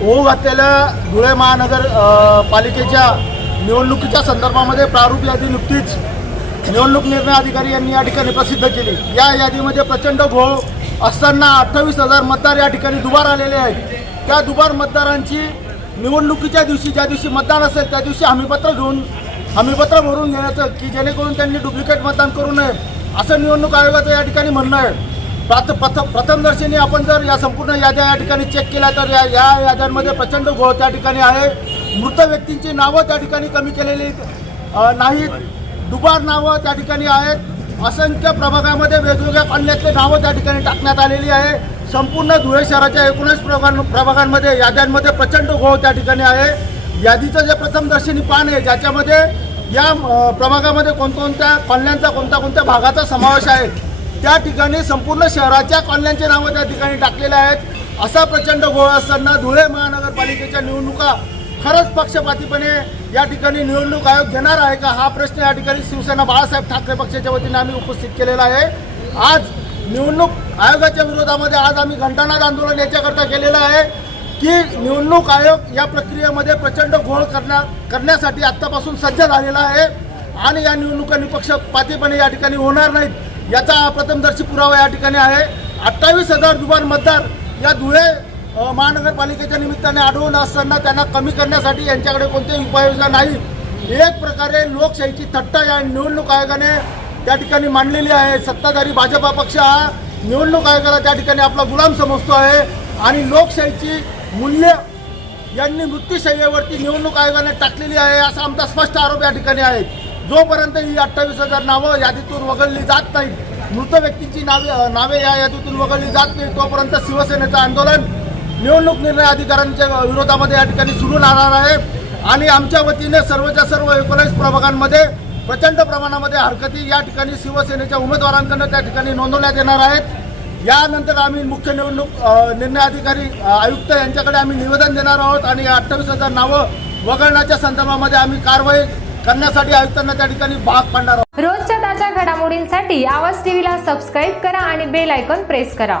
होऊ घातलेल्या धुळे महानगर पालिकेच्या निवडणुकीच्या संदर्भामध्ये प्रारूप यादी नुकतीच निवडणूक निर्णय अधिकारी यांनी या ठिकाणी प्रसिद्ध केली. या यादीमध्ये प्रचंड घोळ असताना अठ्ठावीस हजार मतदार या ठिकाणी दुबार आलेले आहेत. त्या दुबार मतदारांची निवडणुकीच्या दिवशी ज्या दिवशी मतदान असेल त्या दिवशी हमीपत्र घेऊन हमीपत्र भरून घेण्याचं की जेणेकरून त्यांनी डुप्लिकेट मतदान करू नये असं निवडणूक आयोगाचं या ठिकाणी म्हणणं आहे. प्रात प्रथम प्रथमदर्शनी आपण जर या संपूर्ण याद्या या ठिकाणी चेक केल्या तर या या याद्यांमध्ये प्रचंड घोळ त्या ठिकाणी आहे. मृत व्यक्तींची नावं त्या ठिकाणी कमी केलेली नाहीत. दुबार नावं त्या ठिकाणी आहेत. असंख्य प्रभागामध्ये वेगवेगळ्या कॉलन्यातले नावं त्या ठिकाणी टाकण्यात आलेली आहे. संपूर्ण धुळे शहराच्या एकूणच प्रभागां प्रभागांमध्ये याद्यांमध्ये प्रचंड घोळ त्या ठिकाणी आहे. यादीचं जे प्रथमदर्शनी पान आहे ज्याच्यामध्ये या प्रभागामध्ये कोणकोणत्या कॉलन्यांचा कोणत्या कोणत्या भागाचा समावेश आहे त्या ठिकाणी संपूर्ण शहराच्या कॉलन्यांचे नावं त्या ठिकाणी टाकलेले आहेत. असा प्रचंड घोळ असताना धुळे महानगरपालिकेच्या निवडणुका खरंच पक्षपातीपणे या ठिकाणी निवडणूक आयोग घेणार आहे का? हा प्रश्न या ठिकाणी शिवसेना बाळासाहेब ठाकरे पक्षाच्या वतीने आम्ही उपस्थित केलेला आहे. आज निवडणूक आयोगाच्या विरोधामध्ये आज आम्ही घंटानाद आंदोलन याच्याकरता केलेलं आहे की निवडणूक आयोग या प्रक्रियेमध्ये प्रचंड घोळ करण्या करण्यासाठी आत्तापासून सज्ज झालेला आहे आणि या निवडणुका निपक्षपातीपणे या ठिकाणी होणार नाहीत. याचा प्रथमदर्शी पुरावा या ठिकाणी आहे. अठ्ठावीस हजार दुबार मतदार या धुळे महानगरपालिकेच्या निमित्ताने आढळून असताना त्यांना कमी करण्यासाठी यांच्याकडे कोणतीही उपाययोजना नाही. एक प्रकारे लोकशाहीची थट्टा या निवडणूक आयोगाने त्या ठिकाणी मांडलेली आहे. सत्ताधारी भाजपा पक्ष हा निवडणूक आयोगाला त्या ठिकाणी आपला गुलाम समजतो आहे. आणि लोकशाहीची मूल्य यांनी मृत्यूशैलीवरती निवडणूक आयोगाने टाकलेली आहे असा आमचा स्पष्ट आरोप या ठिकाणी आहे. जोपर्यंत ही अठ्ठावीस हजार नावं यादीतून वगळली जात नाहीत मृत व्यक्तींची नावे नावे या यादीतून वगळली जात नाही तोपर्यंत शिवसेनेचं आंदोलन निवडणूक निर्णय अधिकाऱ्यांच्या विरोधामध्ये या ठिकाणी सुरू राहणार आहे. आणि आमच्या वतीने सर्वच्या सर्व एकोणीस प्रभागांमध्ये प्रचंड प्रमाणामध्ये हरकती या ठिकाणी शिवसेनेच्या उमेदवारांकडनं त्या ठिकाणी नोंदवण्यात येणार आहेत. यानंतर आम्ही मुख्य निवडणूक निर्णय अधिकारी आयुक्त यांच्याकडे आम्ही निवेदन देणार आहोत. आणि अठ्ठावीस हजार नावं वगळण्याच्या संदर्भामध्ये आम्ही कारवाई करण्यासाठी आयुक्तांना त्या ठिकाणी भाग पाडणार रोजच्या ताज्या घडामोडींसाठी आवाज टीव्हीला सबस्क्राईब करा आणि बेल आयकॉन प्रेस करा.